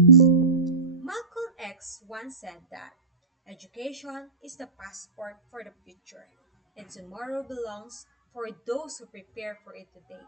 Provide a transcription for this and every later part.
Malcolm X once said that education is the passport for the future, and tomorrow belongs for those who prepare for it today.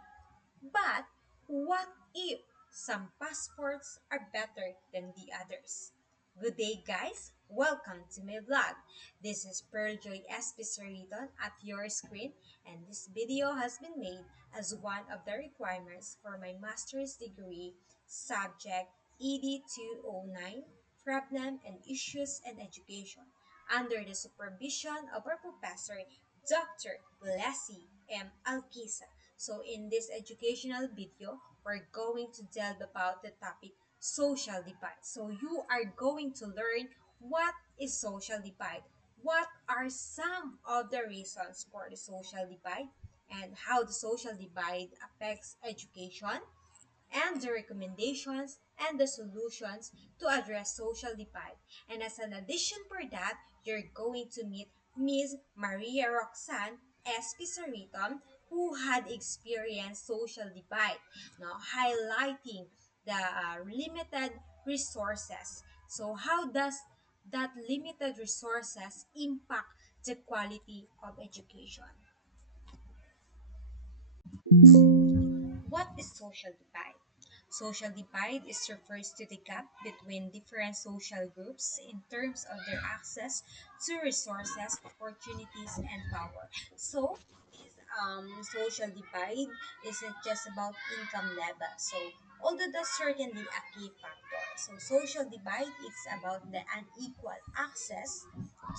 But what if some passports are better than the others? Good day, guys. Welcome to my vlog. This is Pearl Joy Espesariton at your screen, and this video has been made as one of the requirements for my master's degree subject ED 209 Problem and Issues in Education under the supervision of our professor, Dr. Leslie M. Alquisa. So in this educational video, we're going to delve about the topic social divide. So you are going to learn what is social divide, what are some of the reasons for the social divide, and how the social divide affects education, and the recommendations and the solutions to address social divide. And as an addition for that, you're going to meet Ms. Maria Roxanne S. Pizarriton, who had experienced social divide, now highlighting the limited resources. So how does that limited resources impact the quality of education? What is social divide? Social divide is refers to the gap between different social groups in terms of their access to resources, opportunities, and power. So, this social divide isn't just about income level. So, although that's certainly a key factor. So, social divide is about the unequal access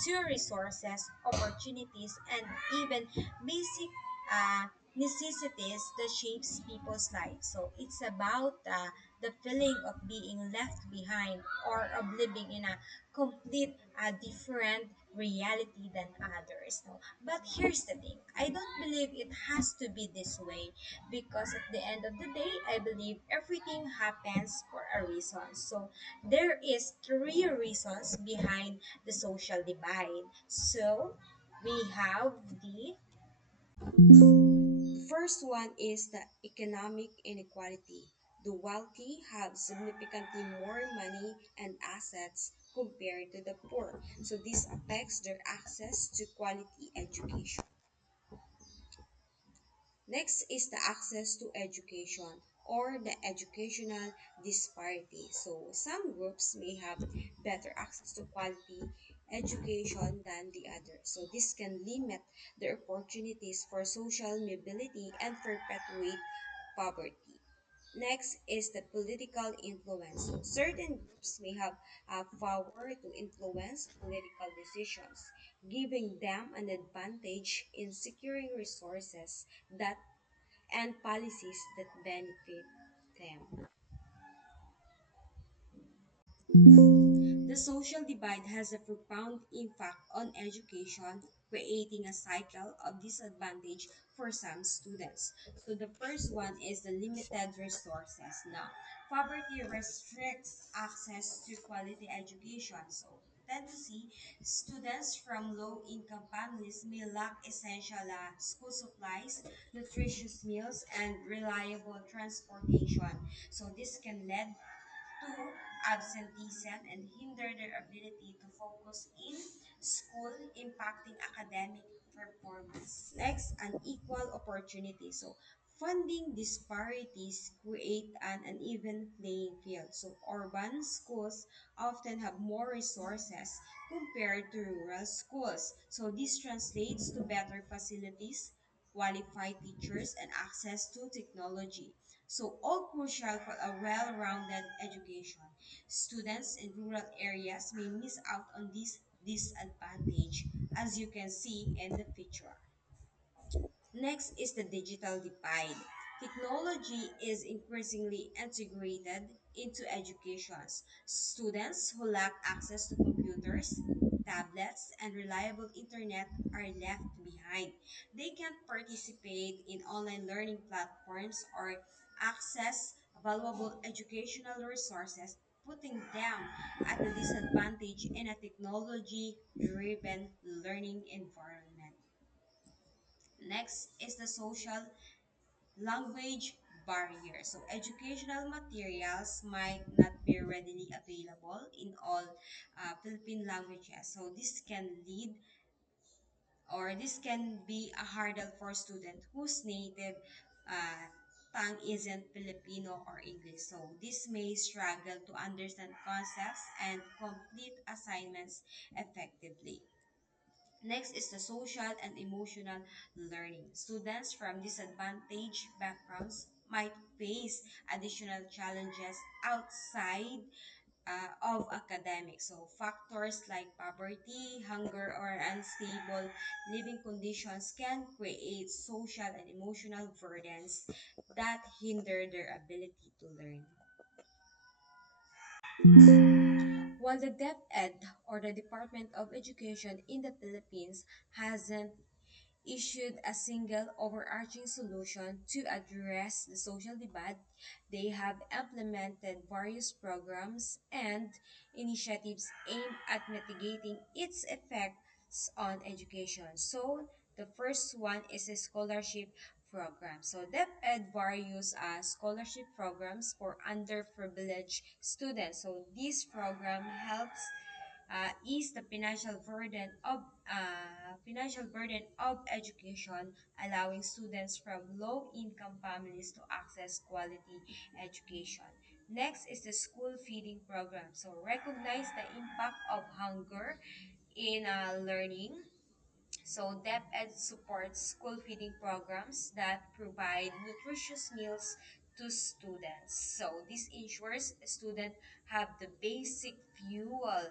to resources, opportunities, and even basic uh, necessities that shapes people's lives. So it's about the feeling of being left behind or of living in a complete different reality than others. No? But here's the thing. I don't believe it has to be this way because at the end of the day, I believe everything happens for a reason. So there is three reasons behind the social divide. So we have the first one is the economic inequality. The wealthy have significantly more money and assets compared to the poor. So this affects their access to quality education. Next is the access to education or the educational disparity. So some groups may have better access to quality education than the others. So this can limit their opportunities for social mobility and perpetuate poverty. Next is the political influence. So certain groups may have power to influence political decisions, giving them an advantage in securing resources that and policies that benefit them. The social divide has a profound impact on education, creating a cycle of disadvantage for some students. So the first one is the limited resources. Now, poverty restricts access to quality education. So tend to see students from low-income families may lack essential school supplies, nutritious meals, and reliable transportation. So this can lead to absenteeism and hinder their ability to focus in school, impacting academic performance. Next, unequal opportunity. So, funding disparities create an uneven playing field. So, urban schools often have more resources compared to rural schools. So, this translates to better facilities, qualified teachers, and access to technology. So, all crucial for a well rounded education. Students in rural areas may miss out on this disadvantage, as you can see in the picture. Next is the digital divide. Technology is increasingly integrated into education. Students who lack access to computers, tablets, and reliable internet are left behind. They can't participate in online learning platforms or access valuable educational resources, putting them at a disadvantage in a technology driven learning environment. Next is the social language barrier. So educational materials might not be readily Philippine languages. So this can lead or this can be a hurdle for students whose native uh, tongue isn't Filipino or English. So this may struggle to understand concepts and complete assignments effectively. Next is the social and emotional learning. Students from disadvantaged backgrounds might face additional challenges outside of academics. So factors like poverty, hunger, or unstable living conditions can create social and emotional burdens that hinder their ability to learn. While the DepEd or the Department of Education in the Philippines hasn't issued a single overarching solution to address the social divide, they have implemented various programs and initiatives aimed at mitigating its effects on education. So, the first one is a scholarship program. So, DepEd various scholarship programs for underprivileged students. So, this program helps is the financial burden of education, allowing students from low-income families to access quality education. Next is the school feeding program. So recognize the impact of hunger in learning. So DepEd supports school feeding programs that provide nutritious meals to students. So this ensures students have the basic fuel,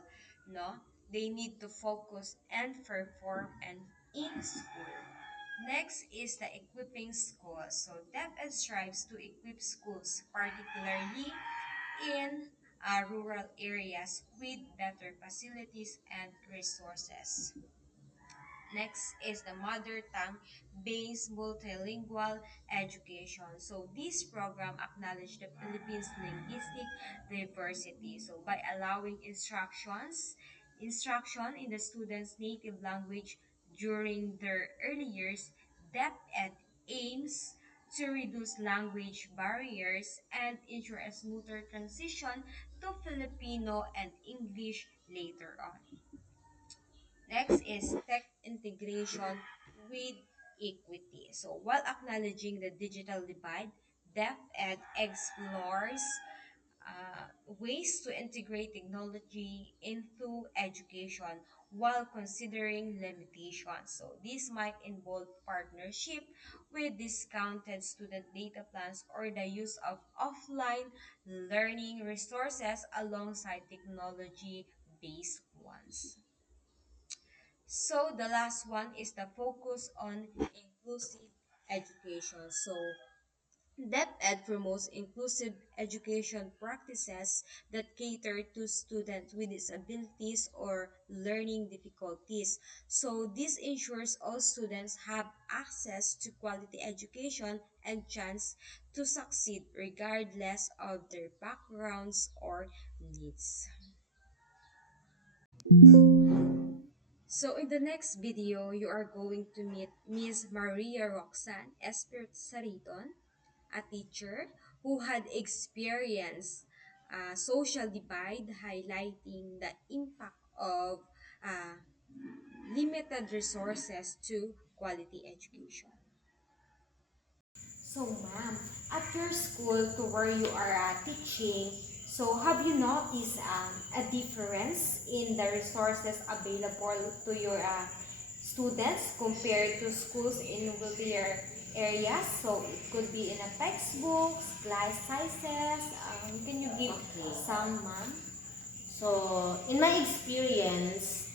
no, they need to focus and perform and in school. Next is the equipping schools. So DepEd strives to equip schools, particularly in rural areas, with better facilities and resources. Next is the mother tongue based multilingual education. So this program acknowledges the Philippines' linguistic diversity. So by allowing instruction in the student's native language during their early years, DepEd aims to reduce language barriers and ensure a smoother transition to Filipino and English later on. Next is tech integration with equity. So while acknowledging the digital divide, DepEd explores ways to integrate technology into education while considering limitations. So this might involve partnership with discounted student data plans or the use of offline learning resources alongside technology-based ones. So the last one is the focus on inclusive education. So DepEd promotes inclusive education practices that cater to students with disabilities or learning difficulties. So this ensures all students have access to quality education and chance to succeed regardless of their backgrounds or needs. So in the next video, you are going to meet Ms. Maria Roxanne Espert Sariton, a teacher who had experienced social divide, highlighting the impact of uh, limited resources to quality education. So, ma'am, at your school to where you are teaching, so have you noticed a difference in the resources available to your students compared to schools in wealthier areas? So it could be in a textbooks, class sizes. Can you give some, ma'am? So, in my experience,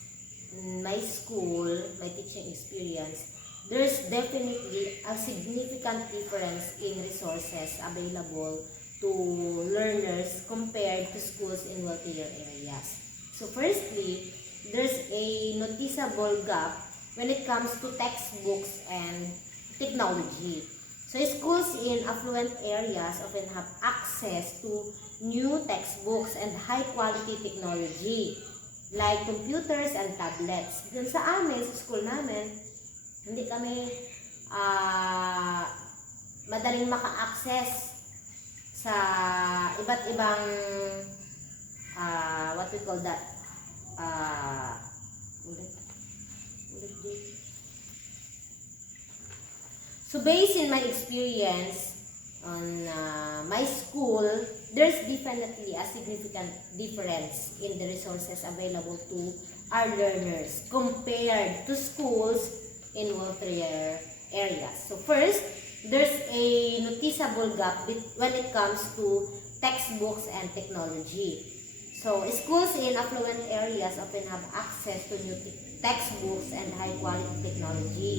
in my school, my teaching experience, there's definitely a significant difference in resources available to learners compared to schools in wealthier areas. So, firstly, there's a noticeable gap when it comes to textbooks and technology. So, schools in affluent areas often have access to new textbooks and high-quality technology like computers and tablets. Dun sa amin, sa school namin, hindi kami madaling maka-access sa iba't ibang what we call that, ah, ulit, ulit din. So based in my experience on my school, there's definitely a significant difference in the resources available to our learners compared to schools in wealthier areas. So first, there's a noticeable gap when it comes to textbooks and technology. So schools in affluent areas often have access to new textbooks and high quality technology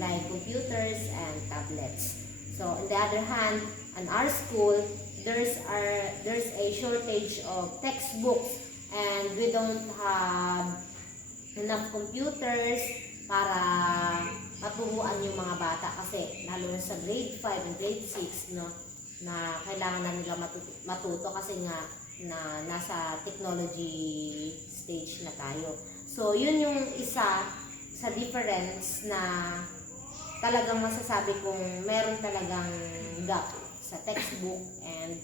like computers and tablets. So on the other hand, in our school, there's a shortage of textbooks and we don't have enough computers para maturuan yung mga bata kasi lalo na sa grade 5 and grade 6 no na kailangan na nila matuto kasi nga na nasa technology stage na tayo. So yun yung isa sa difference na talagang masasabi kong meron talagang gap sa textbook and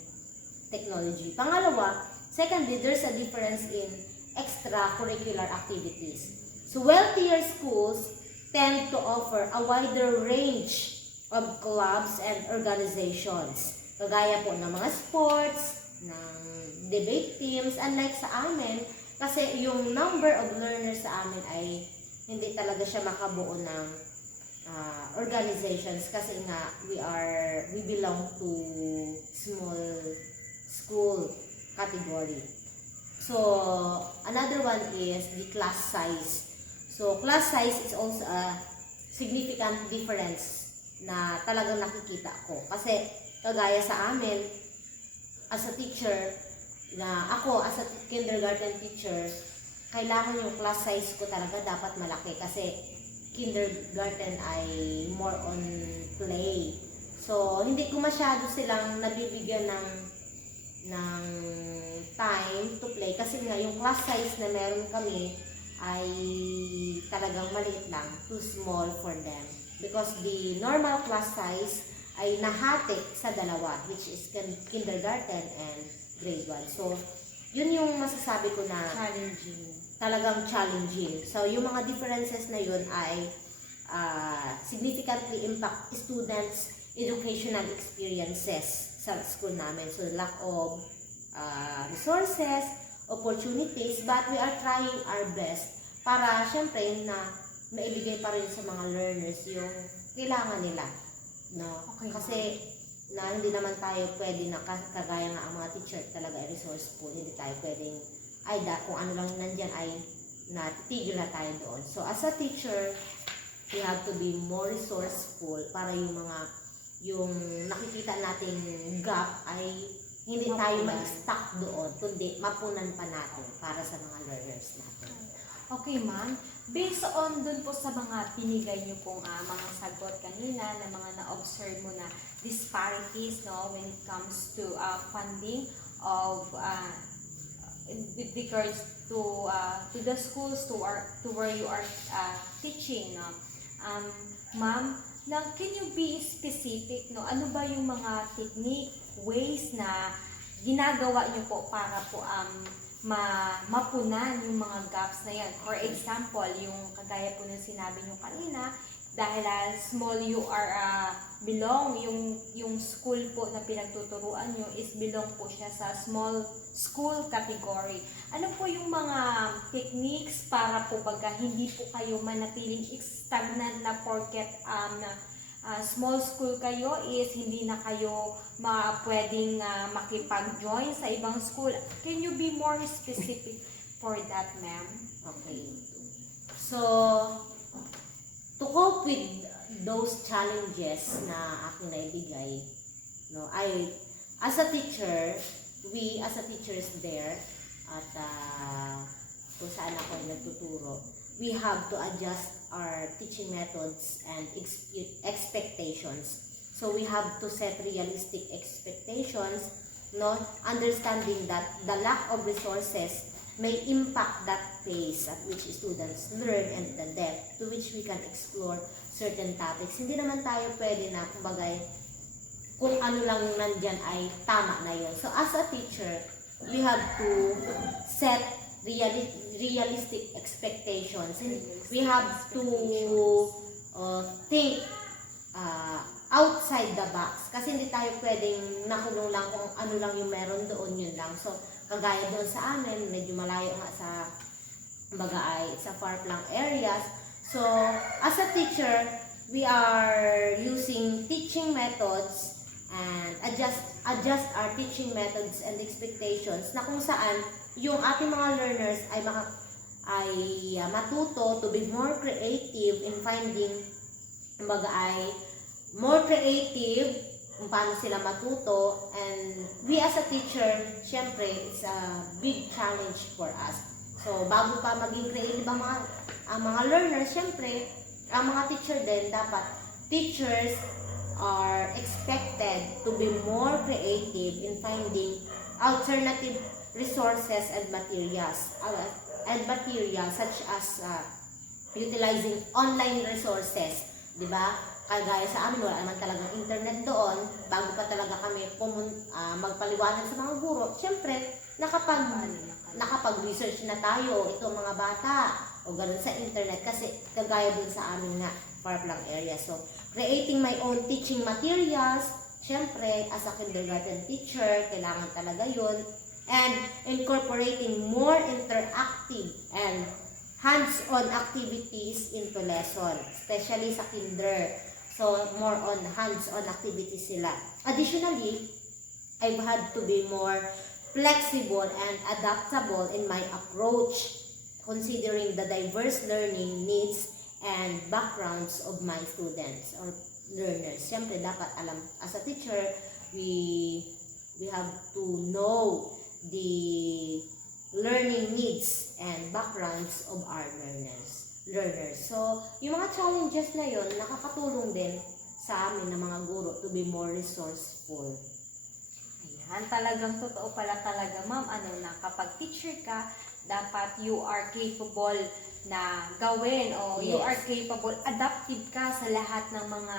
technology. Pangalawa, secondly, there's a difference in extracurricular activities. So wealthier schools tend to offer a wider range of clubs and organizations. Kagaya po ng mga sports, ng debate teams, unlike sa amin, kasi yung number of learners sa amin ay hindi talaga siya makabuo ng organizations kasi nga we belong to small school category. So another one is the class size. So class size is also a significant difference na talagang nakikita ko kasi kagaya sa amin as a teacher na ako as a kindergarten teacher, kailangan yung class size ko talaga dapat malaki kasi kindergarten ay more on play. So, hindi ko masyado silang nabibigyan ng time to play kasi nga yung class size na meron kami ay talagang maliit lang, too small for them. Because the normal class size ay nahati sa dalawa, which is kindergarten and grade 1. So, yun yung masasabi ko na talagang challenging. So, yung mga differences na yun ay significantly impact students' educational experiences sa school namin. So, lack of resources, opportunities, but we are trying our best para syempre na maibigay pa rin sa mga learners yung kailangan nila. No? Okay. Kasi na hindi naman tayo pwede na kagaya nga ang mga teacher talaga ay resourceful. Hindi tayo pwedeng kung ano lang nandyan ay natitigil na tayo doon. So as a teacher, we have to be more resourceful para yung nakikita nating gap ay hindi tayo ma-stuck doon, kundi mapunan pa natin para sa mga learners natin. Okay, ma'am. Based on dun po sa mga pinigay niyo pong mga sagot kanina na mga na-observe mo na disparities no when it comes to funding of with regards to the schools to where you are teaching no. Ma'am, now can you be specific no ano ba yung mga technique, ways na ginagawa niyo po para po mapunan yung mga gaps na yan. For example, yung kagaya po ng sinabi nyo kanina, dahil small you are belong, yung school po na pinagtuturuan nyo is belong po siya sa small school category. Ano po yung mga techniques para po baga hindi po kayo manatiling stagnant na porket small school kayo is hindi na kayo pwedeng makipag-join sa ibang school. Can you be more specific for that, ma'am? Okay. So, to cope with those challenges na aking naibigay, no, as a teacher, we as a teachers there, at kung saan ako ay nagtuturo, we have to adjust our teaching methods and expectations. So we have to set realistic expectations, no? Understanding that the lack of resources may impact that pace at which students learn and the depth to which we can explore certain topics. Hindi naman tayo pwede na, kumbagay, kung ano lang yung nandyan ay tama na yun. So as a teacher, we have to set realistic expectations. And we have to think outside the box. Kasi hindi tayo pwedeng nakulong lang kung ano lang yung meron doon, yun lang. So, kagaya doon sa amin, medyo malayo nga sa bagay, sa far-flung areas. So, as a teacher, we are using teaching methods and adjust our teaching methods and expectations na kung saan yung ating mga learners ay matuto to be more creative in finding, more creative kung paano sila matuto. And we as a teacher, syempre, it's a big challenge for us. So, bago pa maging creative ang mga learners, syempre, ang mga teacher din, dapat teachers are expected to be more creative in finding alternative resources and materials such as utilizing online resources, di ba? Kagaya sa amin, wala naman talagang internet doon. Bago pa talaga kami magpaliwanag sa mga guro, syempre, nakapag-research na tayo, itong mga bata, o ganun sa internet, kasi kagaya dun sa amin nga, far-flung area. So, creating my own teaching materials, syempre, as a kindergarten teacher, kailangan talaga yun. And incorporating more interactive and hands-on activities into lesson, especially sa kinder. So, more on hands-on activities sila. Additionally, I've had to be more flexible and adaptable in my approach, considering the diverse learning needs and backgrounds of my students or learners. Siyempre, dapat alam, as a teacher, we have to know the learning needs and backgrounds of our learners. So, yung mga challenges na yun, nakakatulong din sa amin ng mga guro to be more resourceful. Ayan, talagang totoo pala talaga, ma'am, na kapag teacher ka, dapat you are capable na gawin o you are capable, adaptive ka sa lahat ng mga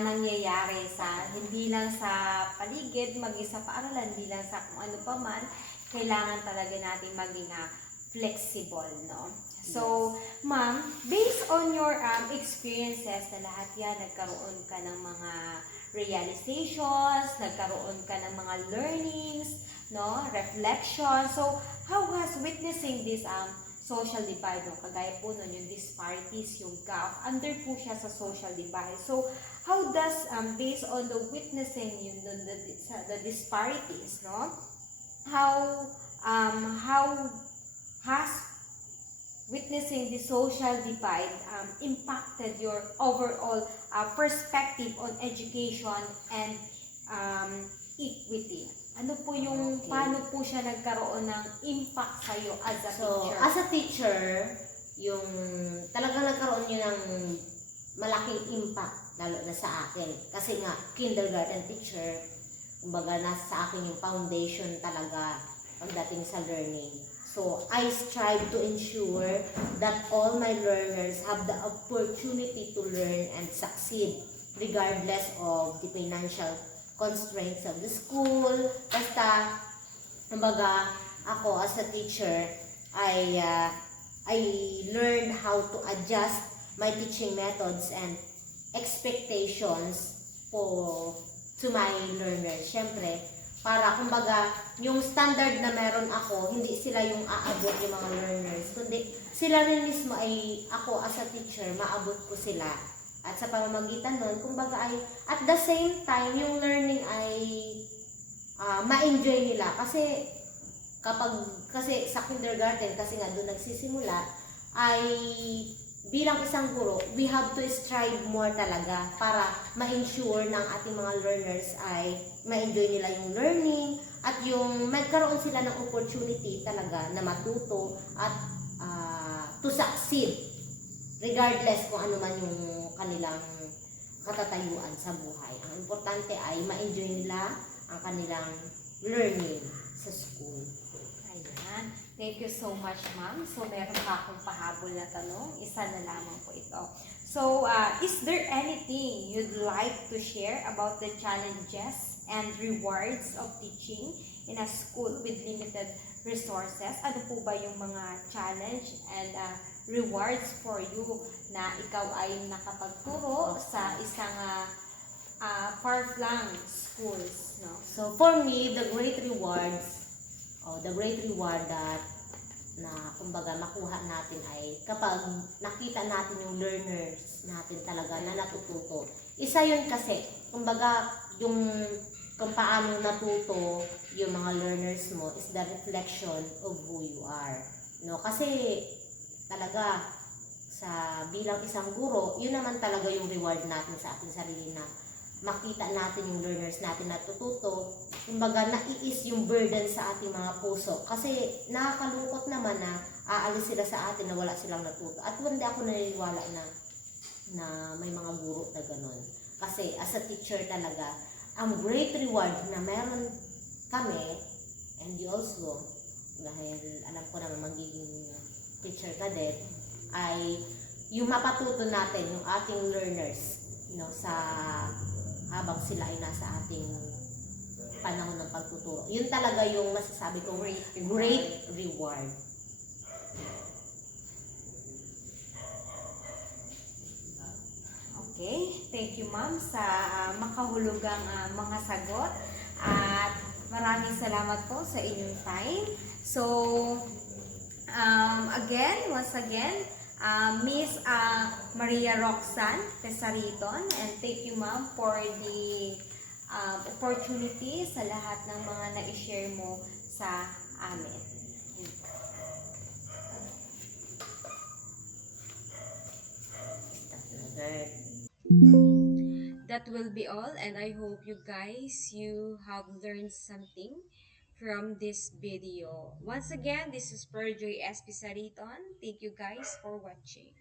nangyayari hindi lang sa paligid, maging sa paaralan, hindi lang sa kung ano pa man, kailangan talaga natin maging flexible, no? So, ma'am, based on your experiences na lahat yan, nagkaroon ka ng mga realizations, nagkaroon ka ng mga learnings, no, reflection. So, how has witnessing this social divide, no? Kagaya po nun, yung disparities, yung gap, under po siya sa social divide. So, how does, based on the witnessing yung the disparities, no? How has witnessing the social divide impacted your overall perspective on education and equity? Ano po yung, paano po siya nagkaroon ng impact sa'yo as a teacher? As a teacher, yung talagang nagkaroon yun ng malaking impact, lalo na sa akin. Kasi nga, kindergarten teacher, kumbaga nasa sa akin yung foundation talaga pagdating sa learning. So, I strive to ensure that all my learners have the opportunity to learn and succeed regardless of the financial constraints of the school. Basta, kumbaga, ako as a teacher, I learned how to adjust my teaching methods and expectations to my learners. Siyempre, para kumbaga, yung standard na meron ako, hindi sila yung aabot yung mga learners, kundi sila rin mismo ay, ako as a teacher, maabot ko sila. At sa pamamagitan nun, kumbaga ay, at the same time, yung learning ay ma-enjoy nila. Kasi sa kindergarten, kasi nga doon nagsisimula, ay bilang isang guro, we have to strive more talaga para ma-ensure ng ating mga learners ay ma-enjoy nila yung learning at yung magkaroon sila ng opportunity talaga na matuto at to succeed regardless kung ano man yung kanilang katatayuan sa buhay. Ang importante ay ma-enjoy nila ang kanilang learning sa school. Ayan. Thank you so much, ma'am. So, meron pa akong pahabol na tanong. Isa na lamang po ito. So, is there anything you'd like to share about the challenges and rewards of teaching in a school with limited resources? Ano po ba yung mga challenge and rewards for you na ikaw ay nakapagturo sa isang far-flung schools, no? So for me, the great reward that na kumbaga makuha natin ay kapag nakita natin yung learners natin talaga na natututo. Isa yun kasi, kumbaga yung kung paano natuto yung mga learners mo is the reflection of who you are. No, kasi talaga sa bilang isang guro, yun naman talaga yung reward natin sa ating sarili na makita natin yung learners natin natututo, kumbaga naiis yung burden sa ating mga puso. Kasi nakakalungkot naman na aalis sila sa atin na wala silang natuto. At hindi ako naniniwala na may mga guro na ganun. Kasi as a teacher talaga, ang great reward na meron kami, and you also, dahil alam ko naman magiging teacher ka din, ay yung mapatuto natin yung ating learners, no, sa habang sila ay nasa ating panahon ng pagtuturo. Yun talaga yung masasabi ko great reward. Okay, thank you ma'am sa makahulugang mga sagot at maraming salamat po sa inyong time. So, once again, Miss Maria Roxanne Tesariton, and thank you ma'am for the opportunity sa lahat ng mga na-share mo sa amin. That will be all, and I hope you have learned something from this video. Once again, this is Perjoy SP Sariton. Thank you guys for watching.